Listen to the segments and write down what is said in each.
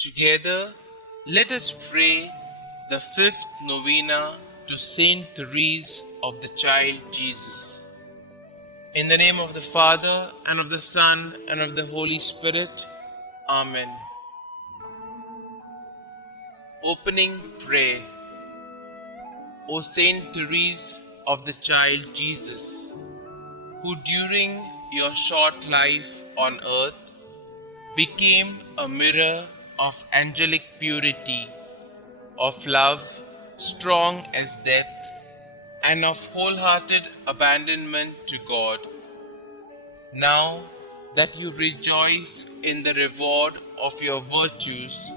Together, let us pray the fifth novena to Saint Therese of the Child Jesus. In the name of the Father, and of the Son, and of the Holy Spirit. Amen. Opening Prayer. O Saint Therese of the Child Jesus, who during your short life on earth became a mirror of angelic purity, of love strong as death, and of wholehearted abandonment to God. Now that you rejoice in the reward of your virtues,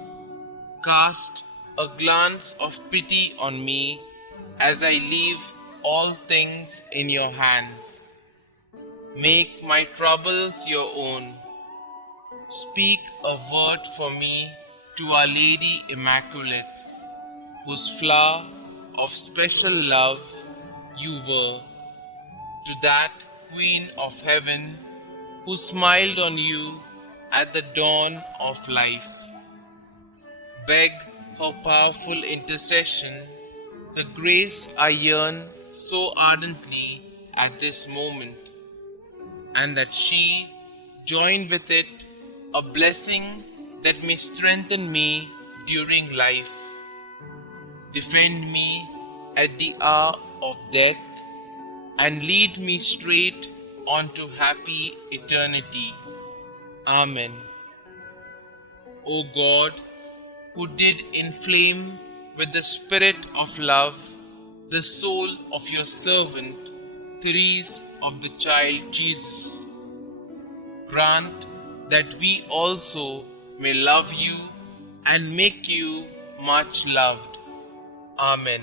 cast a glance of pity on me as I leave all things in your hands. Make my troubles your own. Speak a word for me to Our Lady Immaculate, whose flower of special love you were, to that Queen of Heaven who smiled on you at the dawn of life. Beg her powerful intercession, the grace I yearn so ardently at this moment, and that she join with it a blessing that may strengthen me during life, defend me at the hour of death, and lead me straight onto happy eternity. Amen. O God, who did inflame with the spirit of love the soul of your servant, Therese of the Child Jesus, grant that we also may love you and make you much loved. Amen.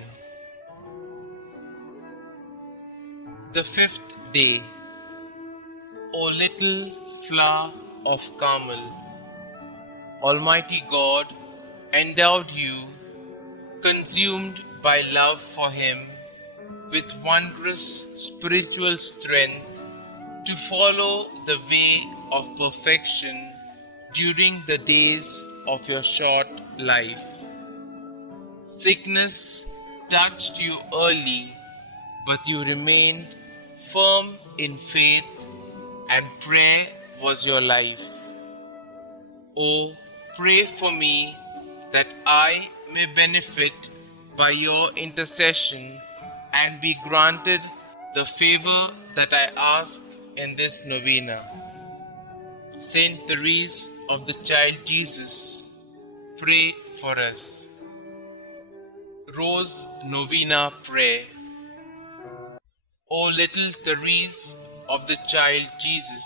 The fifth day. O little flower of Carmel, Almighty God endowed you, consumed by love for Him, with wondrous spiritual strength to follow the way of perfection during the days of your short life. Sickness touched you early, but you remained firm in faith, and prayer was your life. Oh, pray for me that I may benefit by your intercession and be granted the favor that I ask in this novena. Saint Therese of the Child Jesus, pray for us. Rose Novena Prayer. O little Therese of the Child Jesus,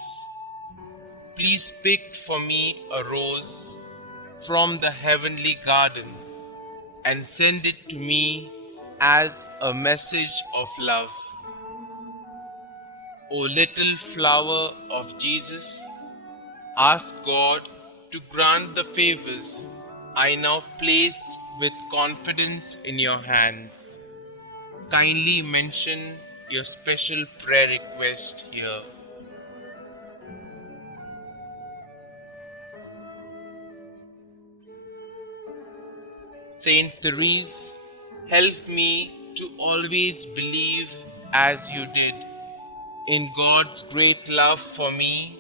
please pick for me a rose from the heavenly garden and send it to me as a message of love. O little flower of Jesus, ask God to grant the favors I now place with confidence in your hands. Kindly mention your special prayer request here. Saint Therese, help me to always believe as you did in God's great love for me,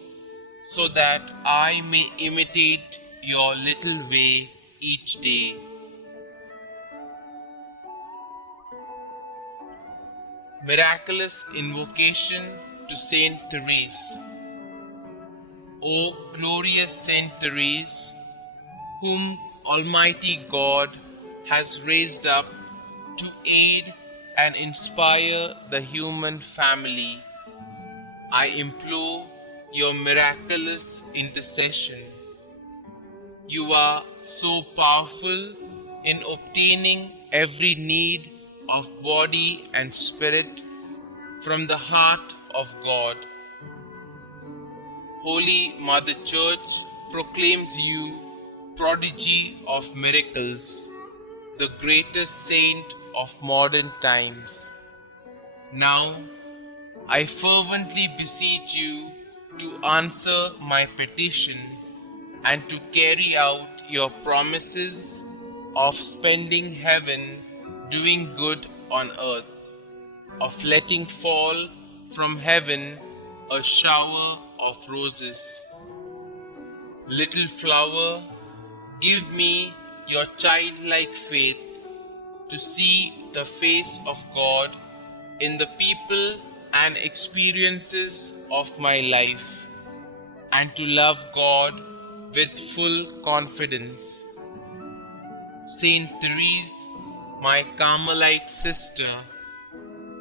so that I may imitate your little way each day. Miraculous Invocation to Saint Therese. O glorious Saint Therese, whom Almighty God has raised up to aid and inspire the human family, I implore your miraculous intercession. You are so powerful in obtaining every need of body and spirit from the heart of God. Holy Mother Church proclaims you prodigy of miracles, the greatest saint of modern times. Now, I fervently beseech you to answer my petition and to carry out your promises of spending heaven doing good on earth, of letting fall from heaven a shower of roses. Little flower, give me your childlike faith to see the face of God in the people and experiences of my life, and to love God with full confidence. Saint Therese, my Carmelite sister,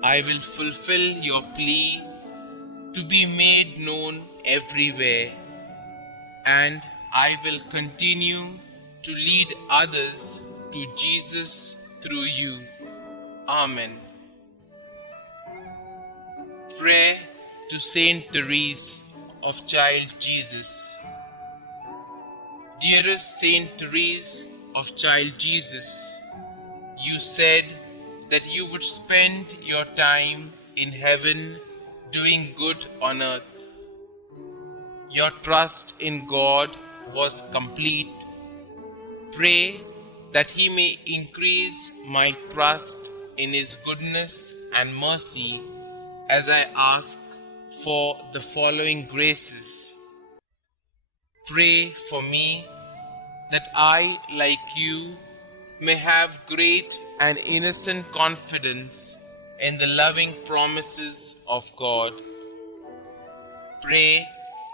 I will fulfill your plea to be made known everywhere, and I will continue to lead others to Jesus through you. Amen. Pray to Saint Therese of Child Jesus. Dearest Saint Therese of Child Jesus, you said that you would spend your time in heaven doing good on earth. Your trust in God was complete. Pray that He may increase my trust in His goodness and mercy as I ask for the following graces. Pray for me that I, like you, may have great and innocent confidence in the loving promises of God. Pray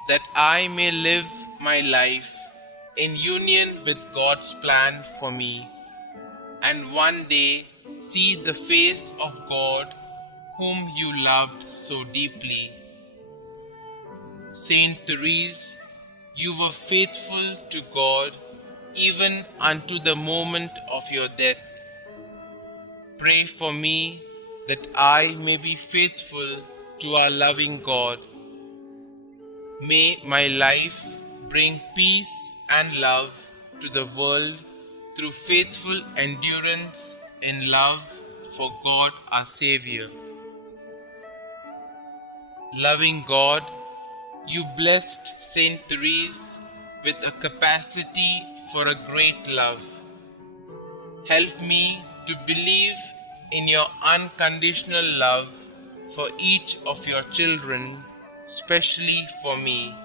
that I may live my life in union with God's plan for me, and one day see the face of God whom you loved so deeply. Saint Therese, you were faithful to God even unto the moment of your death. Pray for me that I may be faithful to our loving God. May my life bring peace and love to the world through faithful endurance in love for God our Xavier. Loving God, you blessed Saint Therese with a capacity for a great love. Help me to believe in your unconditional love for each of your children, especially for me.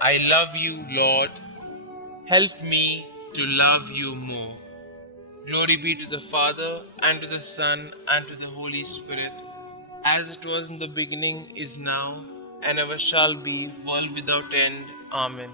I love you, Lord. Help me to love you more. Glory be to the Father, and to the Son, and to the Holy Spirit, as it was in the beginning, is now, and ever shall be, world without end. Amen.